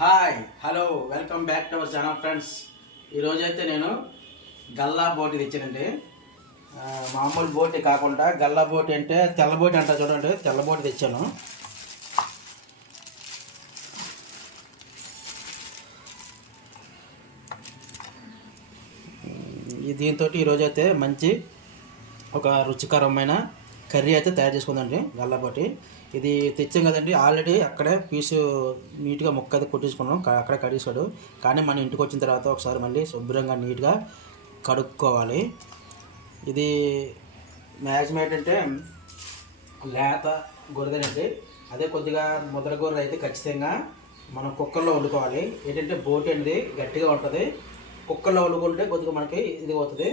Hi hello welcome back to our channel friends ఈరోజైతే నేను గల్లా బోటి తెచ్చానండి. మామూలు బోటి కాకుండా గల్లా బోటి అంటే తెల్ల బోటి అంట చూడండి తెల్ల బోటి తెచ్చాను. దీంతో ఈరోజైతే మంచి ఒక రుచికరమైన కర్రీ అయితే తయారు చేసుకుందండి గల్లాబోటి ఇది తెచ్చాం కదండి ఆల్రెడీ అక్కడే పీసు నీట్గా ముక్క అయితే కొట్టించుకున్నాం అక్కడే కడిగాడు కానీ మన ఇంటికి వచ్చిన తర్వాత ఒకసారి మళ్ళీ శుభ్రంగా నీట్గా కడుక్కోవాలి. ఇది మ్యాక్సిమం ఏంటంటే లేత గొరదనండి. అదే కొద్దిగా ముద్ర గొర్రె అయితే ఖచ్చితంగా మనం కుక్కర్లో వండుకోవాలి. ఏంటంటే బోటి అనేది గట్టిగా ఉంటుంది. కుక్కర్లో వండుకుంటే కొద్దిగా మనకి ఇది అవుతుంది.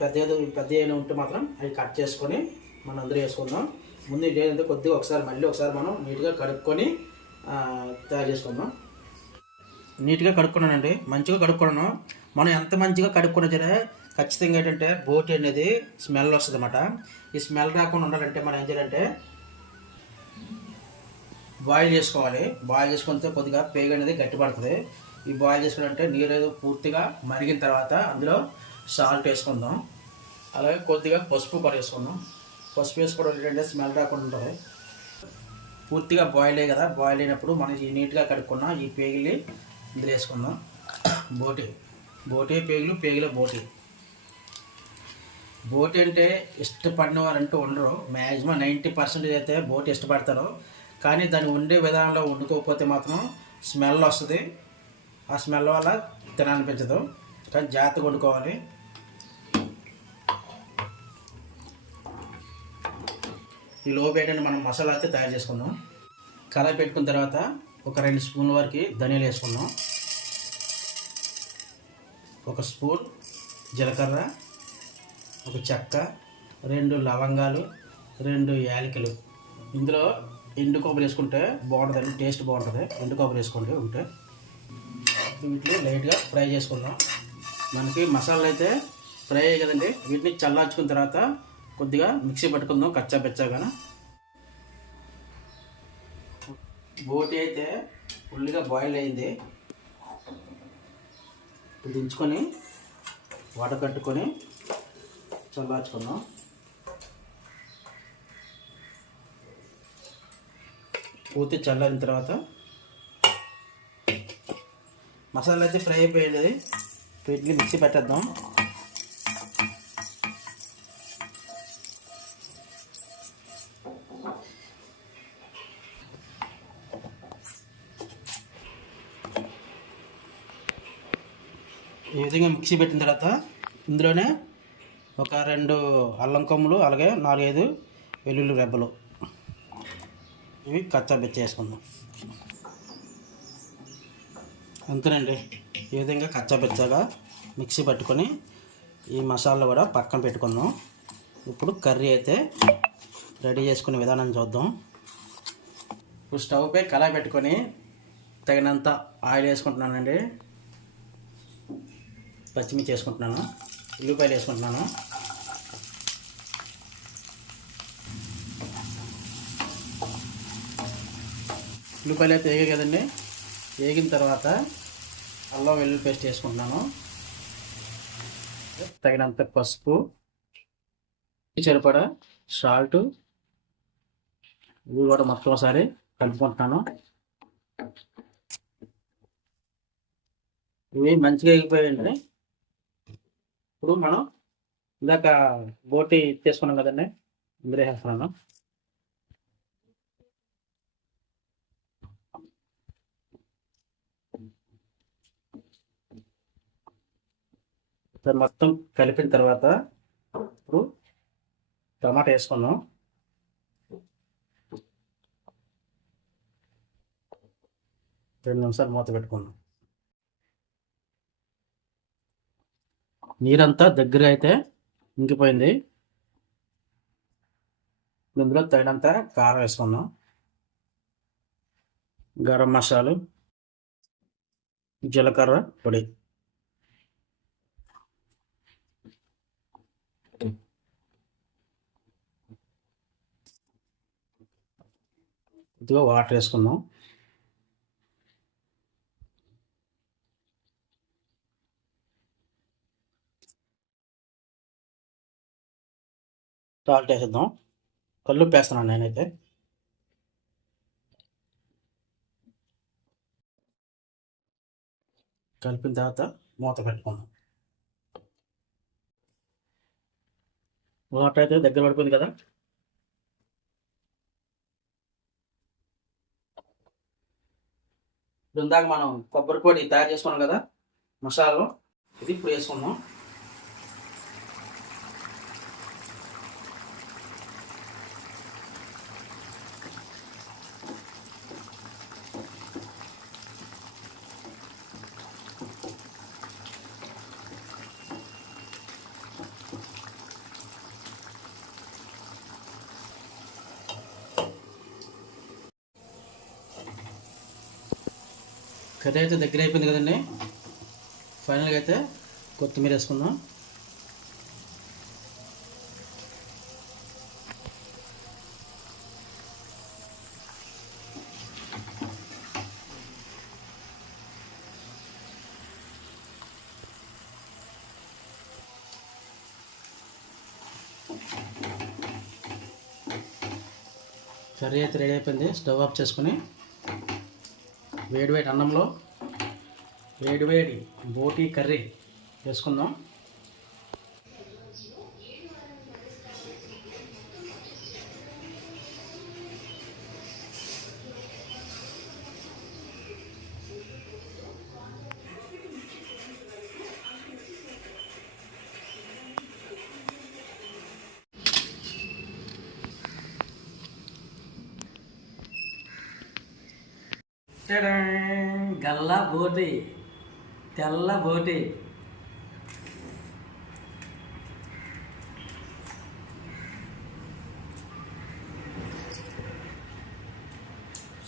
పెద్ద ఏదో పెద్ద ఏమైనా ఉంటే మాత్రం అవి కట్ చేసుకొని మనం అందరూ వేసుకుందాం. ముందు ఏంటంటే కొద్దిగా ఒకసారి మళ్ళీ ఒకసారి మనం నీట్గా కడుక్కొని తయారు చేసుకుందాం. నీట్గా కడుక్కున్నానండి. మంచిగా కడుక్కున్నాను. మనం ఎంత మంచిగా కడుక్కున్నా సరే ఖచ్చితంగా ఏంటంటే బోటి అనేది స్మెల్ వస్తుంది అనమాట ఈ స్మెల్ రాకుండా ఉండాలంటే మనం ఏం చేయాలంటే బాయిల్ చేసుకోవాలి. బాయిల్ చేసుకుంటే కొద్దిగా పేగ అనేది గట్టిపడుతుంది. ఈ బాయిల్ చేసుకోవాలంటే నీరు ఏదో పూర్తిగా మరిగిన తర్వాత అందులో సాల్ట్ వేసుకుందాం. అలాగే కొద్దిగా పసుపు కూడా వేసుకుందాం. పసుపు వేసుకోవడం ఏంటంటే స్మెల్ రాకుండా ఉంటుంది. పూర్తిగా బాయిల్ అయ్యి కదా బాయిల్ అయినప్పుడు మనం ఈ నీట్గా కడుక్కున్న ఈ పేగిలి ఇందులో వేసుకుందాం. బోటి బోటి పేగులు పేగుల బోటి. బోటి అంటే ఇష్టపడిన వారంటూ ఉండరు. మ్యాక్సిమం నైంటీ పర్సెంటేజ్ అయితే బోటి ఇష్టపడతారు. కానీ దాన్ని వండే విధానంలో వండుకోకపోతే మాత్రం స్మెల్ వస్తుంది. ఆ స్మెల్ వల్ల తినాలనిపించదు. కానీ జాగ్రత్తగా వండుకోవాలి. ఈ లోపేటని మనం మసాలా అయితే తయారు చేసుకుందాం. కళాయి పెట్టుకున్న తర్వాత ఒక రెండు స్పూన్ల వరకు ధనియాలు వేసుకుందాం. ఒక స్పూన్ జీలకర్ర ఒక చెక్క రెండు లవంగాలు రెండు యాలకులు. ఇందులో ఎండు కొబ్బరి వేసుకుంటే బాగుంటుందండి టేస్ట్ బాగుంటుంది. ఎండు కొబ్బరి వేసుకుంటే ఉంటే. వీటిని లైట్గా ఫ్రై చేసుకుందాం. మనకి మసాలా అయితే ఫ్రై అయ్యాయి కదండి. వీటిని చల్లార్చుకున్న తర్వాత కొద్దిగా మిక్సీ పట్టుకుందాం కచ్చా బెచ్చాగా బోటి అయితే ఫుల్గా బాయిల్ అయింది. దించుకొని వాటర్ కట్టుకొని చల్లార్చుకుందాం. పూర్తి చల్లారిన తర్వాత మసాలా అయితే ఫ్రై అయిపోయింది. వీటిని మిక్సీ పెట్టేద్దాం. ఈ విధంగా మిక్సీ పెట్టిన తర్వాత ఇందులోనే ఒక రెండు అల్లం కొమ్ములు అలాగే నాలుగైదు వెల్లుల్లి రెబ్బలు. ఇవి కచ్చాబెచ్చ వేసుకుందాం అంతేనండి. ఈ విధంగా కచ్చాబెచ్చగా మిక్సీ పట్టుకొని ఈ మసాలా కూడా పక్కన పెట్టుకుందాం. ఇప్పుడు కర్రీ అయితే రెడీ చేసుకునే విధానం చూద్దాం. ఇప్పుడు స్టవ్పై కళాయి పెట్టుకొని తగినంత ఆయిల్ వేసుకుంటున్నానండి. పచ్చిమిర్చి వేసుకుంటున్నాను ఉల్లిపాయలు వేసుకుంటున్నాను. ఉల్లిపాయలు అయితే వేగాయి కదండి. వేగిన తర్వాత అల్లం వెల్లుల్లి పేస్ట్ వేసుకుంటున్నాను. తగినంత పసుపు సరిపడా సాల్ట్ ఇవి కూడా మొత్తం ఒకసారి కలుపుకుంటున్నాను. ఇవి మంచిగా ఎగిపోయాయండి ఇప్పుడు మనం ఇందాక బోటి తీసుకున్నాం కదండి. ఇందులో వేస్తున్నాను మొత్తం కలిపిన తర్వాత ఇప్పుడు టమాటా వేసుకున్నాం రెండు నిమిషాలు మూత పెట్టుకున్నాం నీరంతా దగ్గర అయితే ఇంకిపోయింది. ఇందులో తగినంత కారం వేసుకున్నాం గరం మసాలు జీలకర్ర పొడి. కొద్దిగా వాటర్ వేసుకుందాం. సాల్ట్ వేసేద్దాం కళ్ళు వేస్తున్నాను నేనైతే. కలిపిన తర్వాత మూత పెట్టుకుందాం. వాటర్ అయితే దగ్గర పడిపోయింది కదా. ఇప్పుడు ఇందాక మనం కొబ్బరి పొడి తయారు చేసుకున్నాం కదా మసాలా ఇది ఇప్పుడు వేసుకున్నాం కర్రీ అయితే దగ్గర అయిపోయింది కదండి. ఫైనల్గా అయితే కొత్తిమీర వేసుకుందాం. కర్రీ అయితే రెడీ అయిపోయింది. స్టవ్ ఆఫ్ చేసుకుని వేడి వేడి అన్నంలో వేడివేడి వేడి బోటీ కర్రీ వేసుకుందాం. గల్ల బోటి తెల్ల బోటి.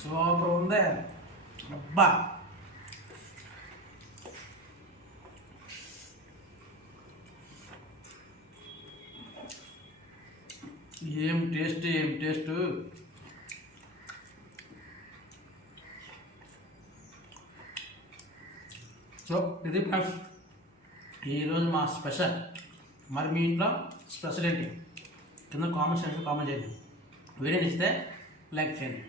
సూపర్ ఉంది. అబ్బా. ఏం టేస్ట్ ఏం టేస్ట్? సో ఇది ఫ్రెండ్స్ ఈరోజు మా స్పెషల్ మరి మీ ఇంట్లో స్పెషల్ ఏంటి? కింద కామెంట్ సెక్షన్ కామెంట్ చేయండి. వీడియో ఇస్తే లైక్ చేయండి.